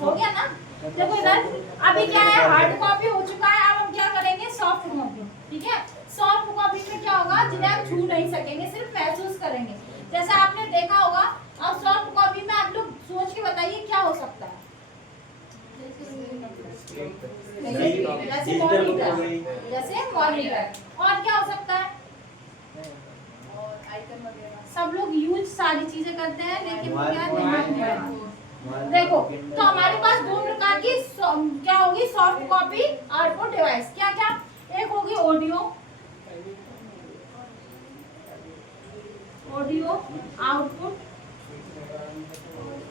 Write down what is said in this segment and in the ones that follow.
हो गया ना। देखो इधर अभी क्या है, हार्ड कॉपी हो चुका है, अब हम क्या करेंगे, सॉफ्ट कॉपी। ठीक है, सॉफ्ट कॉपी में क्या होगा, जिन्हें आप छू नहीं सकेंगे, सिर्फ महसूस करेंगे। जैसे आपने देखा होगा, अब सॉफ्ट कॉपी में आप लोग सोच के बताइए क्या हो सकता है। जैसे मॉनिटर, और क्या हो सकता है, सब लोग यूज सारी चीजें करते हैं, लेकिन क्या दिमाग में है। देखो, तो हमारे पास दो प्रकार की क्या होगी, सॉफ्ट कॉपी आउटपुट डिवाइस। क्या क्या, एक होगी ऑडियो आउटपुट,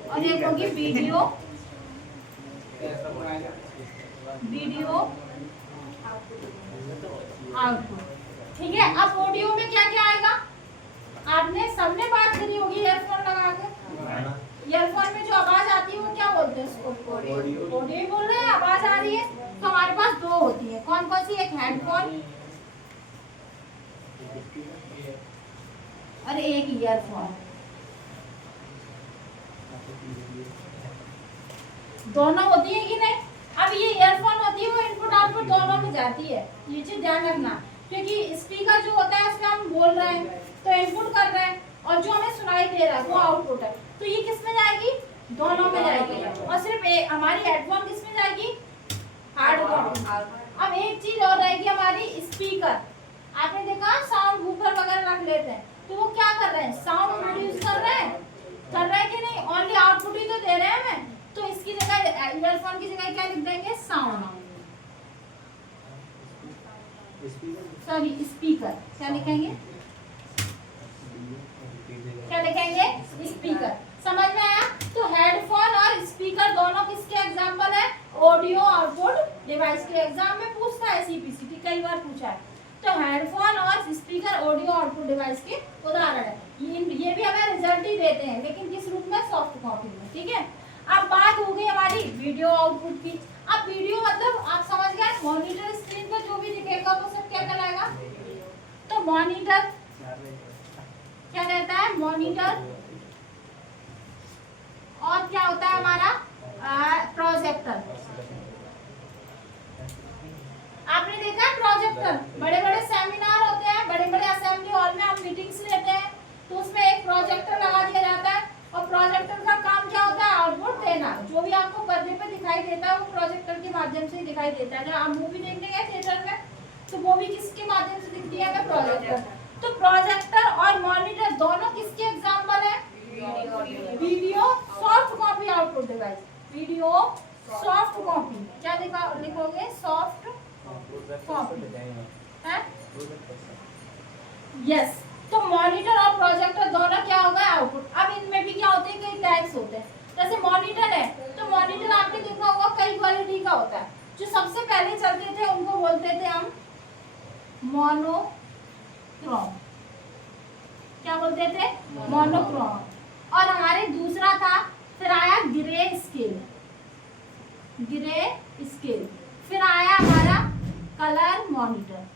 और एक होगी वीडियो आउटपुट। ठीक है, अब ऑडियो में क्या क्या आएगा, आपने सबने बात करी होगी ईयरफोन लगा के। ईयरफोन में जो आवाज आती है वो क्या बोलते हैं, उसको ऑडियो बोल रहे हैं, आवाज आ रही है। तो हमारे पास दो होती है, कौन कौन सी, एक हेडफोन और एक ईयरफोन। दोनों होती है कि नहीं। अब ये ईयरफोन होती है, वो इनपुट आउटपुट दोनों में जाती है, ये चीज ध्यान रखना, क्योंकि स्पीकर जो होता है उसमें हम बोल रहे हैं तो इनपुट कर रहे हैं, और जो हमें सुनाई दे रहा है वो आउटपुट है। तो ये किस में जाएगी, दोनों में जाएगी। और सिर्फ हमारी हेडफोन किस में जाएगी, हार्ड कॉपी। अब एक चीज और रहेगी हमारी, स्पीकर। आपने देखा साउंड वूफर वगैरह रख लेते हैं, तो वो क्या कर रहे हैं, साउंड प्रोड्यूस कर रहे हैं कि नहीं, ओनली आउटपुट ही तो दे रहे हैं हमें। तो इसकी जगह ईयरफोन की जगह क्या लिख देंगे, साउंड, सॉरी स्पीकर। क्या लिखेंगे, स्पीकर। समझ में आया। तो हेडफोन और स्पीकर दोनों किसके एग्जांपल है, ऑडियो आउटपुट डिवाइस के। एग्जाम में पूछता है, सीपीसीटी कई बार पूछा है। तो हेडफोन और स्पीकर ऑडियो आउटपुट डिवाइस के उदाहरण है। ये भी हमें रिजल्ट ही देते हैं, लेकिन किस रूप में, सॉफ्ट कॉपी में। ठीक है, अब बात हो गई हमारी वीडियो आउटपुट की। अब वीडियो मतलब आप समझ गए, मॉनिटर स्क्रीन पर जो भी दिखेगा वो सब क्या कहलाएगा, तो मॉनिटर क्या रहता है, मॉनिटर। और क्या होता है हमारा, प्रोजेक्टर। आपने देखा है प्रोजेक्टर, बड़े बड़े सेमिनार होते हैं, बड़े बड़े असेंबली हॉल में हम मीटिंग्स लेते हैं, तो उसमें एक प्रोजेक्टर लगा दिया जाता है, और प्रोजेक्टर का काम क्या होता है, आउटपुट देना। जो भी आपको पर्दे पे दिखाई देता है वो प्रोजेक्टर के माध्यम से दिखाई देता है। जब आप मूवी देखने गए थिएटर में, तो वो भी किसके माध्यम से दिखती है, प्रोजेक्टर। तो प्रोजेक्टर और मॉनिटर दोनों किसके एग्जांपल है, video soft copy output device, video soft copy. क्या लिखोगे, सॉफ्ट कॉपी है, यस। तो मॉनिटर और प्रोजेक्टर दोनों क्या होगा, आउटपुट। अब इनमें भी क्या होते हैं, कई टाइप्स होते हैं। जैसे मॉनिटर है, तो मॉनिटर आपने देखा होगा कई क्वालिटी का होता है। जो सबसे पहले चलते थे उनको बोलते थे हम मोनोक्रोम। क्या बोलते थे, मोनोक्रोम। और हमारे दूसरा था, फिर आया ग्रे स्केल, फिर आया हमारा कलर मॉनिटर।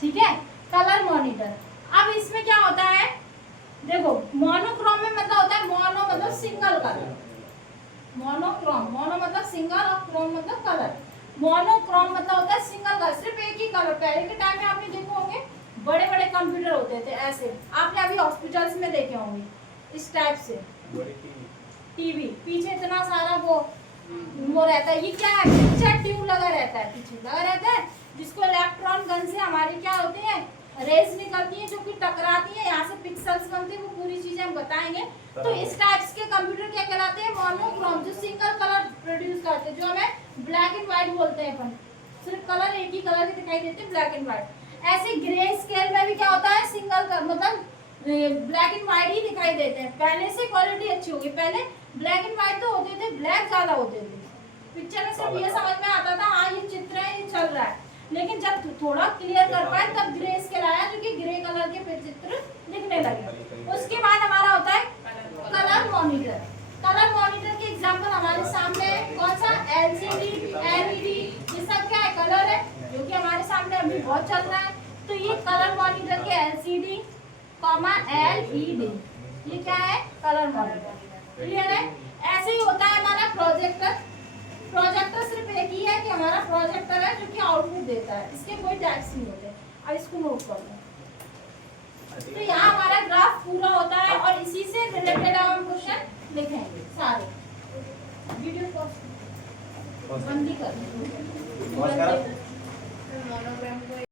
ठीक है, कलर मॉनिटर। अब इसमें क्या होता है, देखो मोनोक्रोम में मतलब होता है, मोनो मतलब सिंगल कलर, मोनोक्रोम, मोनो मतलब सिंगल और क्रोम मतलब कलर। मोनोक्रोम मतलब होता है सिंगल कलर, सिर्फ एक ही कलर। पहले के टाइम में आपने देखे होंगे बड़े बड़े कंप्यूटर होते थे ऐसे, आपने अभी हॉस्पिटल्स में देखे होंगे इस टाइप से, टीवी पीछे इतना सारा वो रहता है। ये क्या है, पिक्चर ट्यूब लगा रहता है, पीछे लगा रहता है, जिसको इलेक्ट्रॉन गन से हमारी क्या होती है, रेज निकलती है, जो कि टकराती है, यहाँ से पिक्सेल्स बनते हैं। वो पूरी चीजें हम बताएंगे। तो इस टाइप्स के कंप्यूटर क्या कहलाते हैं, मोनोक्रोम, जो सिंगल कलर प्रोड्यूस करते हैं, जो हमें ब्लैक एंड व्हाइट बोलते हैं अपन, सिर्फ कलर एक ही कलर के दिखाई देते हैं, ब्लैक एंड व्हाइट। ऐसे ग्रे स्केल में भी क्या होता है, सिंगल कलर मतलब ब्लैक एंड व्हाइट ही दिखाई देते हैं। पहले से क्वालिटी अच्छी होगी, पहले ब्लैक एंड व्हाइट तो होते थे, ब्लैक ज्यादा होते थे। पिक्चर में सिर्फ ये समझ में आता था, हाँ ये चित्र है, ये चल रहा है। लेकिन जब थोड़ा क्लियर कर पाए तब ग्रे स्केल आया, जो कि ग्रे कलर के चित्र दिखने लगे। उसके बाद हमारा होता है कलर मॉनिटर। कलर मॉनिटर के एग्जांपल हमारे सामने है, कौन सा, एलसीडी, एलईडी, ये सब क्या है, कलर है, जो कि हमारे सामने अभी बहुत चल रहा है। तो ये कलर मॉनिटर के एलसीडी, LED, ये क्या है? Colour monitor. क्लियर है? ऐसे ही होता है हमारा प्रोजेक्टर। प्रोजेक्टर सिर्फ एक ही है कि हमारा प्रोजेक्टर है जो कि आउटपुट देता है, इसके कोई टाइप्स नहीं होते। अब इसको नोट कर लो। तो यहाँ हमारा ग्राफ पूरा होता है और इसी से रिलेटेड हम क्वेश्चन लिखेंगे सारे। वीडियो बंदी कर